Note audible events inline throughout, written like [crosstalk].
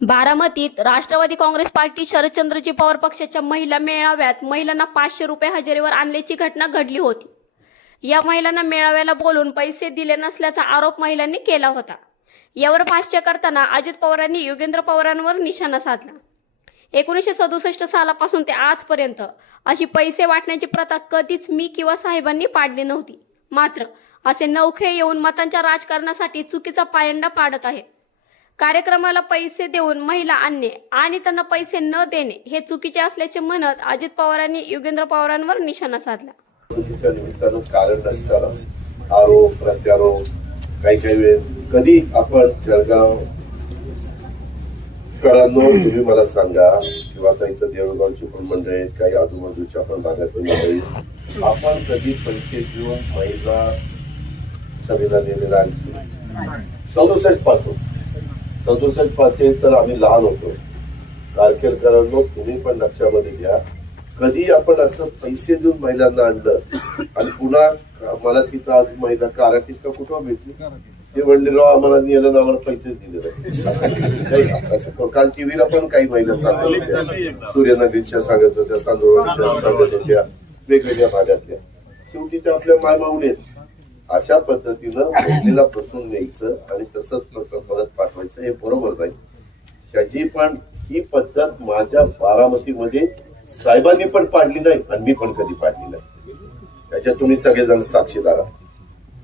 बारामतीत राष्ट्रवादी काँग्रेस पार्टी शरदचंद्रजी पवार पक्षाच्या महिला मेळाव्यात महिलांना पाचशे रुपये हजेरीवर आणल्याची घटना घडली होती. या महिलांना मेळाव्याला बोलून पैसे दिले नसल्याचा आरोप महिलांनी केला होता. यावर भाष्य करताना अजित पवारांनी योगेंद्र पवारांवर निशाणा साधला. एकोणीसशे सदुसष्ट सालापासून ते आजपर्यंत अशी पैसे वाटण्याची प्रथा कधीच मी किंवा साहेबांनी पाडली नव्हती. मात्र असे नौखे येऊन मतांच्या राजकारणासाठी चुकीचा पायंडा पाडत आहेत कार्यक्रमाला पैसे देऊन महिला आणणे आणि त्यांना पैसे न देणे हे चुकीचे असल्याचे म्हणत अजित पवारांनी योगेंद्र पवारांवर निशाणा साधला. कारण नसताना आरोप प्रत्यारोप काही काही वेळेस कधी आपण जळगाव करांनो तुम्ही मला सांगा किंवा आता इथं देऊळगावची पण मंडळी आहेत काही आजूबाजूच्या पण भागातून मंडळी. आपण कधी पैसे देऊन महिला सभेला सदुसष्टपासून. सदुसष्ट पासे तर आम्ही लहान होतो. कारकेरकरांनो तुम्ही पण लक्षामध्ये घ्या. कधी आपण असं पैसे देऊन महिलांना आणलं आणि पुन्हा मला तिथं आज महिला काराटीत का कुठं भेटली? ते म्हणले राव आम्हाला नेलं आम्हाला पैसेच दिले नाही. असं कारण काल टीव्हीला पण काही महिला सांगत होत्या. सूर्यनगरीच्या सांगत होत्या सांगत होत्या वेगवेगळ्या भागातल्या. शेवटी ते आपल्या मायमाऊन आहेत. अशा पद्धतीनं [coughs] महिलेला फसवून न्यायचं आणि तसंच प्रकार परत पाठवायचं हे बरोबर नाही. ह्याची पण ही पद्धत माझ्या बारामतीमध्ये साहेबांनी पण पाडली नाही आणि मी पण कधी पाडली नाही. त्याच्यात तुम्ही सगळेजण साक्षीदार आहात.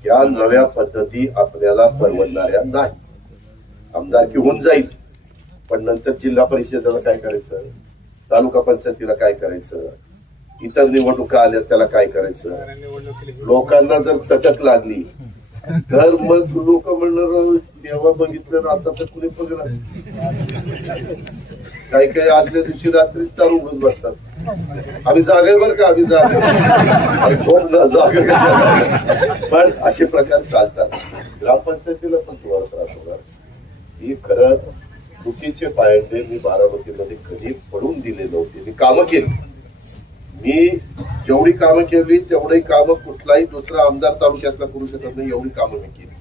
या नव्या पद्धती आपल्याला परवडणाऱ्या नाही. आमदारकी होऊन जाईल पण नंतर जिल्हा परिषदेला काय करायचं? तालुका पंचायतीला काय करायचं? इतर निवडणुका आल्या त्याला काय करायचं? लोकांना जर चटक लागली तर मग लोक म्हणणार देवा बघितलं ना आता तर कुणी बघणार काही काही आदल्या दिवशी रात्रीच दारू उघडून बसतात. आम्ही जागे बर का? आम्ही जागे जागे पण असे प्रकार चालतात. ग्रामपंचायतीला पण तुम्हाला त्रास होणार. ही खरं चुकीचे पायंडे मी बारामतीमध्ये कधी पडून दिले नव्हते. मी कामं केली. मी जेवढी कामं केली तेवढी कामं कुठलाही दुसरा आमदार तालुक्यातला करू शकत नाही एवढी कामं मी केली.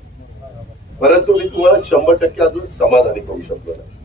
परंतु मी तुम्हाला शंभर टक्के अजून समाधानी करू शकलो नाही.